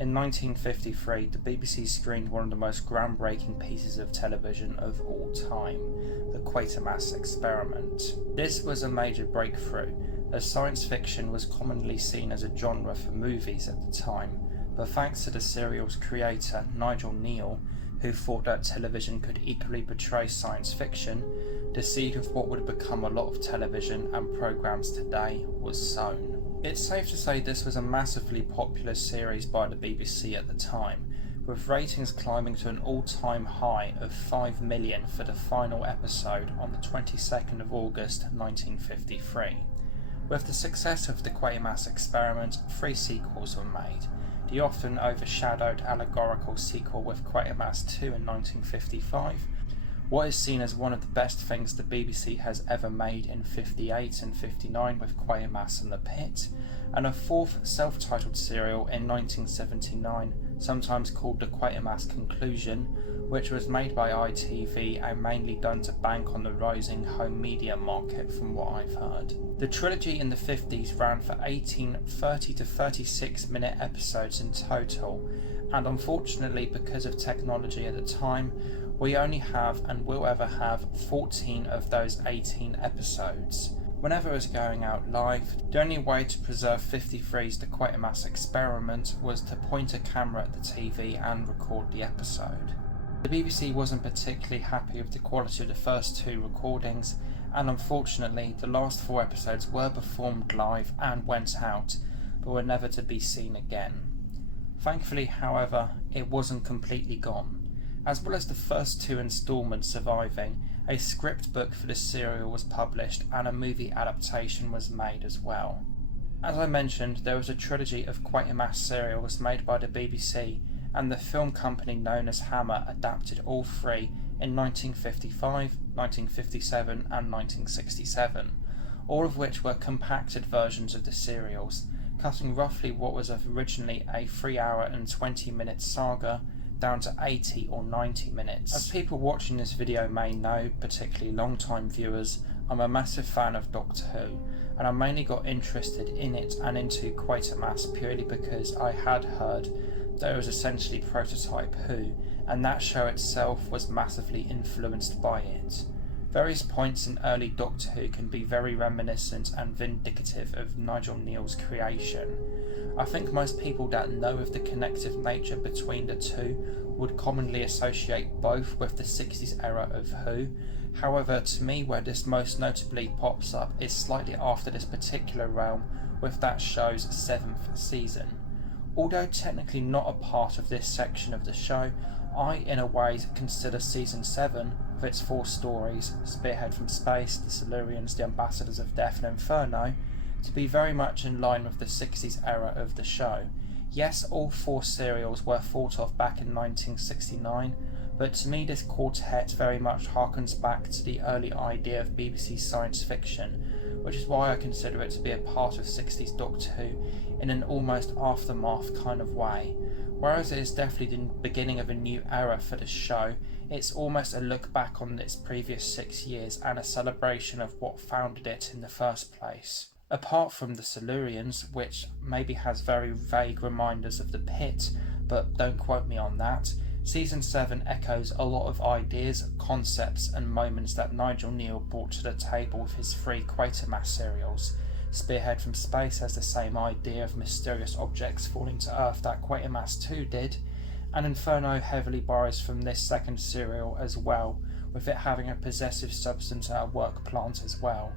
In 1953, the BBC screened one of the most groundbreaking pieces of television of all time, the Quatermass Experiment. This was a major breakthrough, as science fiction was commonly seen as a genre for movies at the time, but thanks to the serial's creator, Nigel Kneale, who thought that television could equally portray science fiction, the seed of what would become a lot of television and programmes today was sown. It's safe to say this was a massively popular series by the BBC at the time, with ratings climbing to an all-time high of 5 million for the final episode on the 22nd of August 1953. With the success of the Quatermass Experiment, 3 sequels were made. The often overshadowed allegorical sequel with Quatermass 2 in 1955, what is seen as one of the best things the BBC has ever made in 58 and 59 with Quatermass and the Pit, and a 4th self-titled serial in 1979, sometimes called the Quatermass Conclusion, which was made by ITV and mainly done to bank on the rising home media market from what I've heard. The trilogy in the 50s ran for 18 30 to 36 minute episodes in total, and unfortunately because of technology at the time, we only have and will ever have 14 of those 18 episodes. Whenever it was going out live, the only way to preserve 53's The Quatermass Experiment was to point a camera at the TV and record the episode. The BBC wasn't particularly happy with the quality of the first 2 recordings, and unfortunately the last 4 episodes were performed live and went out, but were never to be seen again. Thankfully, however, it wasn't completely gone. As well as the first 2 installments surviving, a script book for the serial was published and a movie adaptation was made as well. As I mentioned, there was a trilogy of Quatermass serials made by the BBC, and the film company known as Hammer adapted all 3 in 1955, 1957 and 1967, all of which were compacted versions of the serials, cutting roughly what was originally a 3-hour and 20-minute saga down to 80 or 90 minutes. As people watching this video may know, particularly long-time viewers, I'm a massive fan of Doctor Who, and I mainly got interested in it and into Quatermass purely because I had heard that it was essentially prototype Who, and that show itself was massively influenced by it. Various points in early Doctor Who can be very reminiscent and vindicative of Nigel Kneale's creation. I think most people that know of the connective nature between the two would commonly associate both with the 60s era of Who. However, to me where this most notably pops up is slightly after this particular realm with that show's 7th season. Although technically not a part of this section of the show, I in a way consider season 7, with its 4 stories, Spearhead from Space, The Silurians, The Ambassadors of Death and Inferno, to be very much in line with the 60s era of the show. Yes, all 4 serials were thought of back in 1969, but to me this quartet very much harkens back to the early idea of BBC science fiction, which is why I consider it to be a part of 60s Doctor Who in an almost aftermath kind of way. Whereas it is definitely the beginning of a new era for the show, it's almost a look back on its previous 6 years and a celebration of what founded it in the first place. Apart from the Silurians, which maybe has very vague reminders of the Pit, but don't quote me on that, Season 7 echoes a lot of ideas, concepts and moments that Nigel Kneale brought to the table with his 3 Quatermass serials. Spearhead from Space has the same idea of mysterious objects falling to Earth that Quatermass 2 did, and Inferno heavily borrows from this second serial as well, with it having a possessive substance and a work plant as well.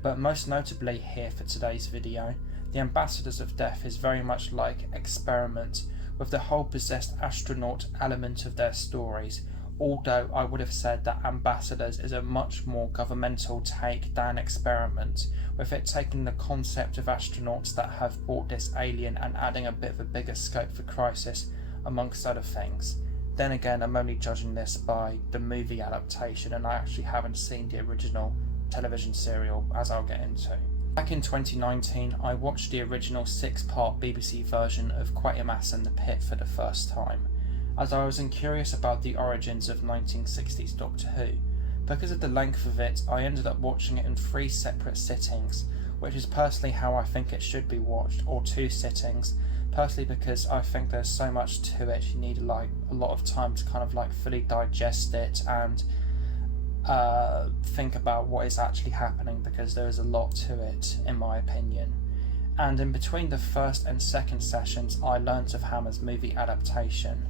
But most notably here for today's video, The Ambassadors of Death is very much like Experiment, with the whole possessed astronaut element of their stories, although I would have said that Ambassadors is a much more governmental take than Experiment, with it taking the concept of astronauts that have brought this alien and adding a bit of a bigger scope for crisis, amongst other things. Then again, I'm only judging this by the movie adaptation, and I actually haven't seen the original television serial, as I'll get into. Back in 2019, I watched the original 6-part BBC version of Quatermass and the Pit for the first time, as I was curious about the origins of 1960s Doctor Who. Because of the length of it, I ended up watching it in 3 separate sittings, which is personally how I think it should be watched, or 2 sittings, personally because I think there's so much to it. You need like a lot of time to kind of like fully digest it and think about what is actually happening, because there is a lot to it in my opinion. And in between the first and second sessions, I learnt of Hammer's movie adaptation.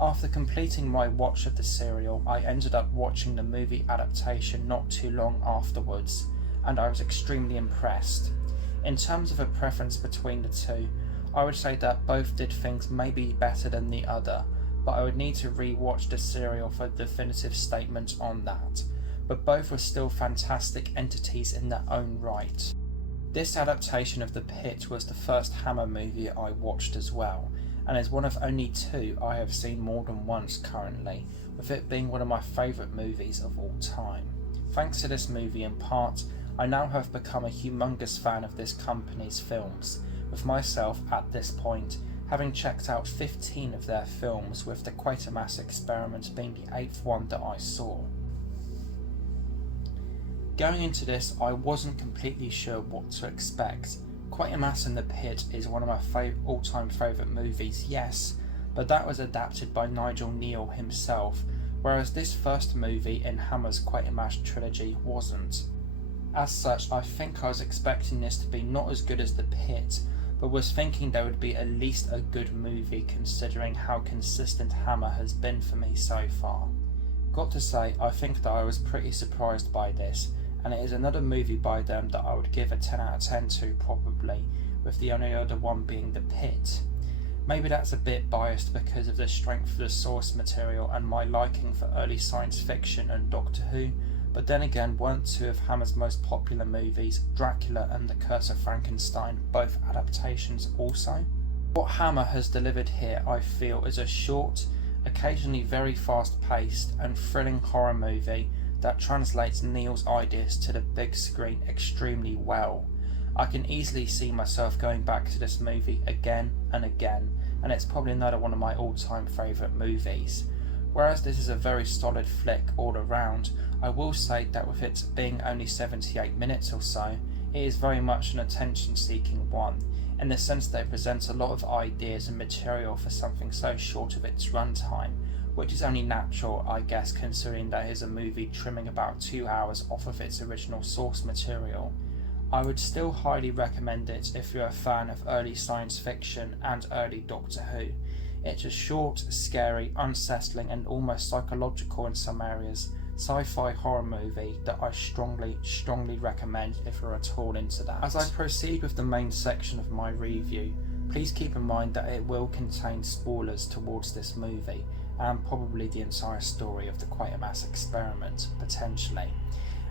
After completing my watch of the serial, I ended up watching the movie adaptation not too long afterwards, and I was extremely impressed. In terms of a preference between the two, I would say that both did things maybe better than the other, but I would need to re-watch the serial for a definitive statement on that. But both were still fantastic entities in their own right. This adaptation of The Pit was the first Hammer movie I watched as well, and is one of only two I have seen more than once currently, with it being one of my favourite movies of all time. Thanks to this movie in part, I now have become a humongous fan of this company's films, with myself at this point having checked out 15 of their films, with the Quatermass Xperiment being the 8th one that I saw. Going into this, I wasn't completely sure what to expect. Quatermass and The Pit is one of my all-time favourite movies, yes, but that was adapted by Nigel Neal himself, whereas this first movie in Hammer's Quatermass trilogy wasn't. As such, I think I was expecting this to be not as good as The Pit, but was thinking there would be at least a good movie considering how consistent Hammer has been for me so far. Got to say, I think that I was pretty surprised by this, and it is another movie by them that I would give a 10 out of 10 to probably, with the only other one being The Pit. Maybe that's a bit biased because of the strength of the source material and my liking for early science fiction and Doctor Who, but then again, weren't two of Hammer's most popular movies, Dracula and The Curse of Frankenstein, both adaptations also? What Hammer has delivered here, I feel, is a short, occasionally very fast-paced and thrilling horror movie that translates Neal's ideas to the big screen extremely well. I can easily see myself going back to this movie again and again, and it's probably another one of my all-time favourite movies. Whereas this is a very solid flick all around, I will say that with it being only 78 minutes or so, it is very much an attention-seeking one, in the sense that it presents a lot of ideas and material for something so short of its runtime, which is only natural, I guess, considering that it is a movie trimming about 2 hours off of its original source material. I would still highly recommend it if you're a fan of early science fiction and early Doctor Who. It's a short, scary, unsettling and almost psychological in some areas sci-fi horror movie that I strongly recommend if you're at all into that. As I proceed with the main section of my review, please keep in mind that it will contain spoilers towards this movie, and probably the entire story of the Quatermass Experiment, potentially.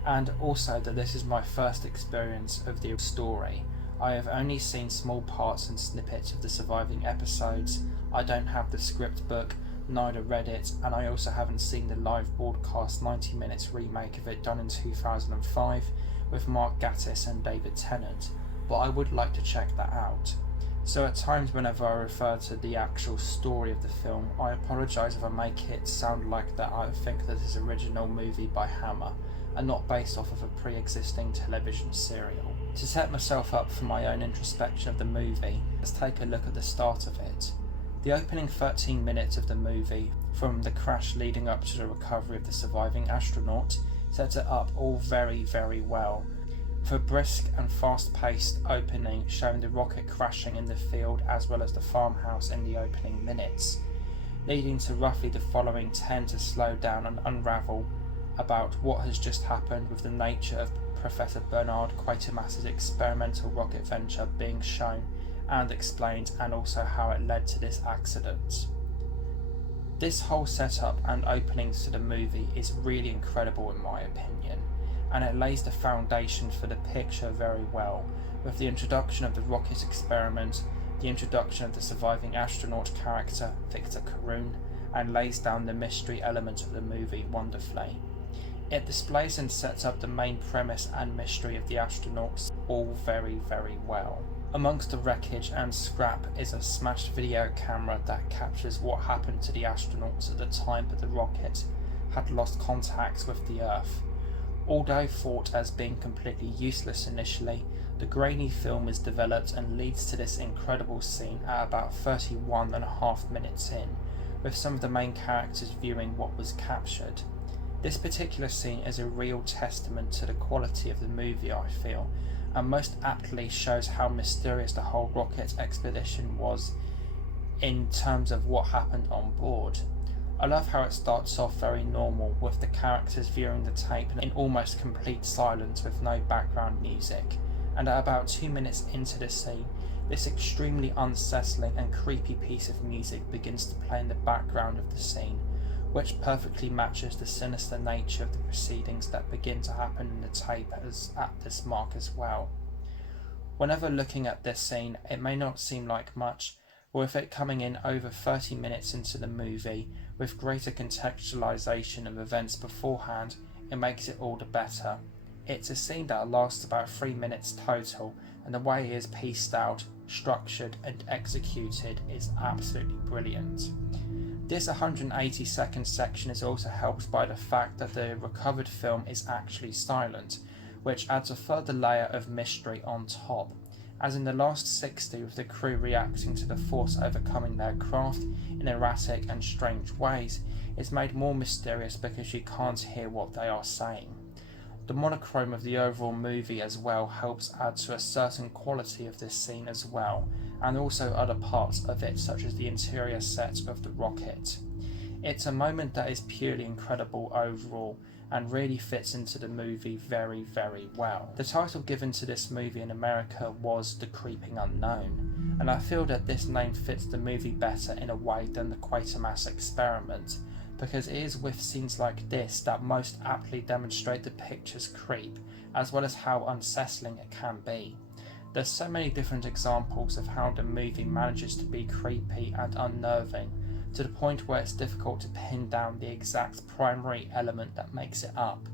And also that this is my first experience of the story. I have only seen small parts and snippets of the surviving episodes. I don't have the script book, neither read it, and I also haven't seen the live broadcast 90 minutes remake of it done in 2005 with Mark Gatiss and David Tennant, but I would like to check that out. So at times whenever I refer to the actual story of the film, I apologise if I make it sound like that I think that this is an original movie by Hammer, and not based off of a pre-existing television serial. To set myself up for my own introspection of the movie, let's take a look at the start of it. The opening 13 minutes of the movie, from the crash leading up to the recovery of the surviving astronaut, sets it up all very well. With a brisk and fast-paced opening showing the rocket crashing in the field as well as the farmhouse in the opening minutes, leading to roughly the following 10 to slow down and unravel about what has just happened with the nature of Professor Bernard Quatermass's experimental rocket venture being shown and explained, and also how it led to this accident. This whole setup and openings to the movie is really incredible in my opinion, and it lays the foundation for the picture very well, with the introduction of the rocket experiment, the introduction of the surviving astronaut character, Victor Carroon, and lays down the mystery element of the movie wonderfully. It displays and sets up the main premise and mystery of the astronauts all very well. Amongst the wreckage and scrap is a smashed video camera that captures what happened to the astronauts at the time that the rocket had lost contact with the Earth. Although thought as being completely useless initially, The grainy film is developed and leads to this incredible scene at about 31.5 minutes in, with some of the main characters viewing what was captured. This particular scene is a real testament to the quality of the movie, I feel, and most aptly shows how mysterious the whole rocket expedition was in terms of what happened on board. I love how it starts off very normal, with the characters viewing the tape in almost complete silence with no background music, and at about 2 minutes into the scene, this extremely unsettling and creepy piece of music begins to play in the background of the scene, which perfectly matches the sinister nature of the proceedings that begin to happen in the tape at this mark as well. Whenever looking at this scene, it may not seem like much, but with it coming in over 30 minutes into the movie, with greater contextualization of events beforehand, it makes it all the better. It's a scene that lasts about 3 minutes total, and the way it is pieced out, structured and executed is absolutely brilliant. This 180-second section is also helped by the fact that the recovered film is actually silent, which adds a further layer of mystery on top, as in the last 60 with the crew reacting to the force overcoming their craft in erratic and strange ways, is made more mysterious because you can't hear what they are saying. The monochrome of the overall movie as well helps add to a certain quality of this scene as well, and also other parts of it such as the interior set of the rocket. It's a moment that is purely incredible overall, and really fits into the movie very, very well. The title given to this movie in America was The Creeping Unknown, and I feel that this name fits the movie better in a way than the Quatermass Experiment, because it is with scenes like this that most aptly demonstrate the picture's creep, as well as how unsettling it can be. There's so many different examples of how the movie manages to be creepy and unnerving, to the point where it's difficult to pin down the exact primary element that makes it up,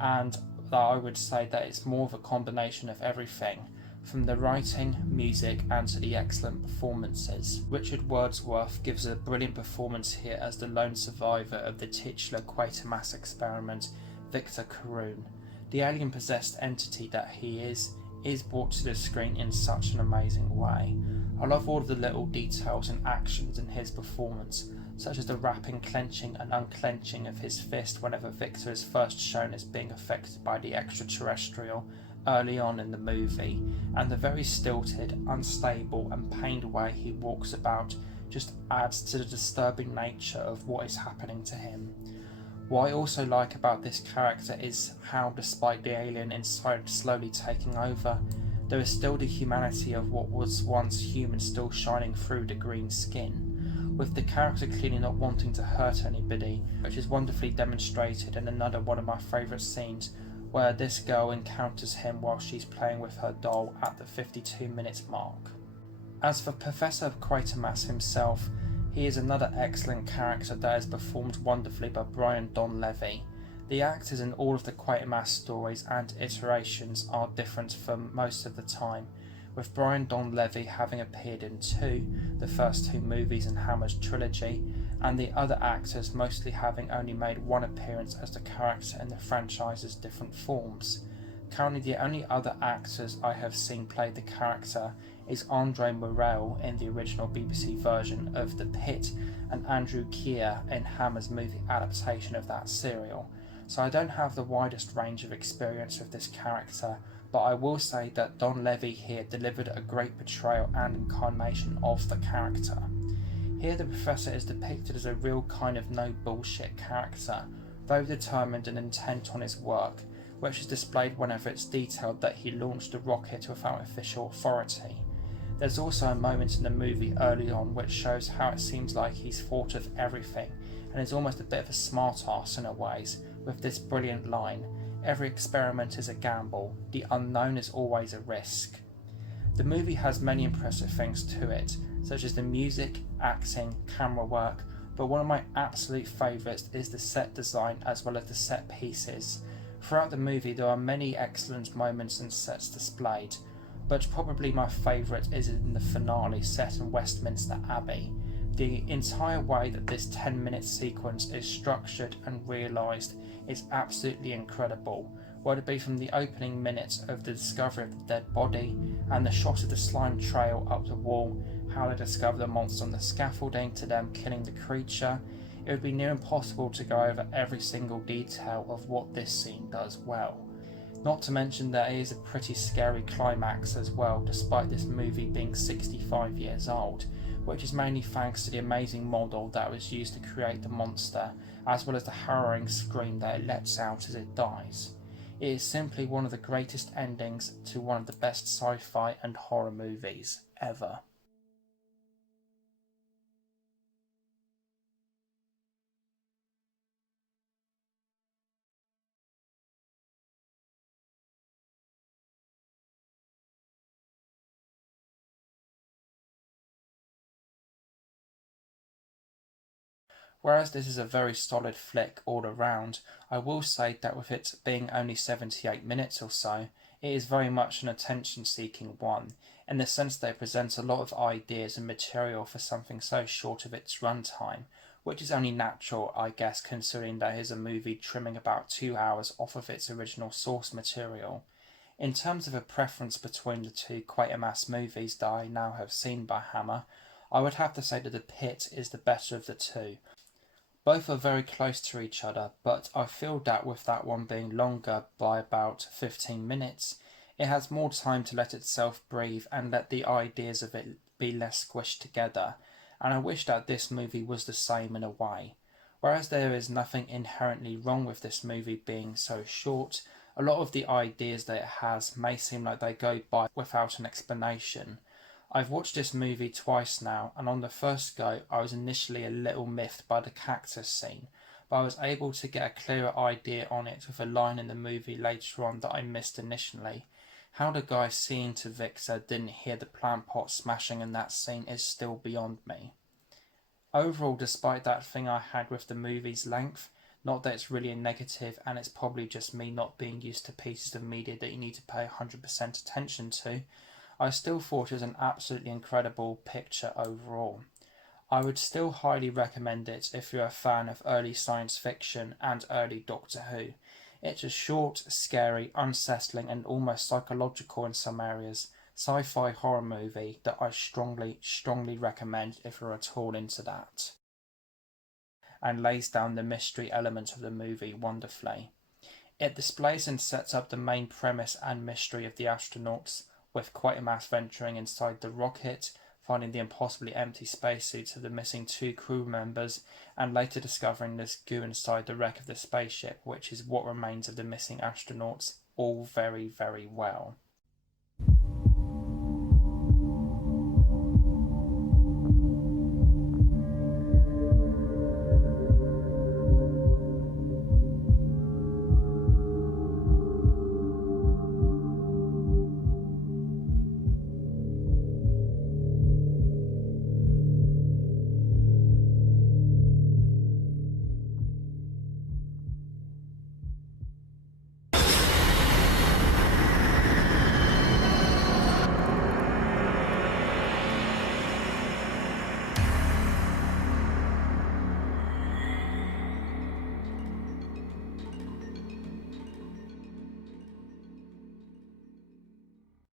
and that I would say that it's more of a combination of everything, from the writing, music and to the excellent performances. Richard Wordsworth gives a brilliant performance here as the lone survivor of the titular Quatermass Experiment, Victor Carroon. The alien-possessed entity that he is brought to the screen in such an amazing way. I love all of the little details and actions in his performance, such as the rapid clenching and unclenching of his fist whenever Victor is first shown as being affected by the extraterrestrial early on in the movie, and the very stilted, unstable and pained way he walks about just adds to the disturbing nature of what is happening to him. What I also like about this character is how, despite the alien inside slowly taking over, there is still the humanity of what was once human still shining through the green skin, with the character clearly not wanting to hurt anybody, which is wonderfully demonstrated in another one of my favourite scenes, where this girl encounters him while she's playing with her doll at the 52-minute mark. As for Professor Quatermass himself, he is another excellent character that is performed wonderfully by Brian Donlevy. The actors in all of the Quatermass stories and iterations are different for most of the time, with Brian Donlevy having appeared in the first two movies in Hammer's trilogy, and the other actors mostly having only made one appearance as the character in the franchise's different forms. Currently the only other actors I have seen play the character is Andre Morel in the original BBC version of The Pit and Andrew Keir in Hammer's movie adaptation of that serial, so I don't have the widest range of experience with this character, but I will say that Donlevy here delivered a great portrayal and incarnation of the character. Here the Professor is depicted as a real kind of no bullshit character, very determined and intent on his work, which is displayed whenever it's detailed that he launched the rocket without official authority. There's also a moment in the movie early on which shows how it seems like he's thought of everything and is almost a bit of a smart-ass in a ways, with this brilliant line, "Every experiment is a gamble, the unknown is always a risk." The movie has many impressive things to it, such as the music, acting, camera work, but one of my absolute favourites is the set design as well as the set pieces. Throughout the movie there are many excellent moments and sets displayed, but probably my favourite is in the finale set in Westminster Abbey. The entire way that this 10-minute sequence is structured and realised is absolutely incredible, whether it be from the opening minutes of the discovery of the dead body and the shot of the slime trail up the wall, how they discover the monster on the scaffolding, to them killing the creature. It would be near impossible to go over every single detail of what this scene does well. Not to mention that it is a pretty scary climax as well, despite this movie being 65 years old, which is mainly thanks to the amazing model that was used to create the monster, as well as the harrowing scream that it lets out as it dies. It is simply one of the greatest endings to one of the best sci-fi and horror movies ever. Whereas this is a very solid flick all around, I will say that with it being only 78 minutes or so, it is very much an attention-seeking one, in the sense that it presents a lot of ideas and material for something so short of its runtime, which is only natural, I guess, considering that it is a movie trimming about 2 hours off of its original source material. In terms of a preference between the two Quatermass movies that I now have seen by Hammer, I would have to say that The Pit is the better of the two. Both are very close to each other, but I feel that with that one being longer by about 15 minutes, it has more time to let itself breathe and let the ideas of it be less squished together, and I wish that this movie was the same in a way. Whereas there is nothing inherently wrong with this movie being so short, a lot of the ideas that it has may seem like they go by without an explanation. I've watched this movie twice now, and on the first go I was initially a little miffed by the cactus scene, but I was able to get a clearer idea on it with a line in the movie later on that I missed initially. How the guy seeing to Victor didn't hear the plant pot smashing in that scene is still beyond me. Overall, despite that thing I had with the movie's length, not that it's really a negative, and it's probably just me not being used to pieces of media that you need to pay 100% attention to, I still thought it was an absolutely incredible picture overall. I would still highly recommend it if you're a fan of early science fiction and early Doctor Who. It's a short, scary, unsettling, and almost psychological in some areas sci-fi horror movie that I strongly recommend if you're at all into that, and lays down the mystery element of the movie wonderfully. It displays and sets up the main premise and mystery of the astronauts, with Quatermass venturing inside the rocket, finding the impossibly empty spacesuits of the missing two crew members, and later discovering this goo inside the wreck of the spaceship, which is what remains of the missing astronauts, all very, very well.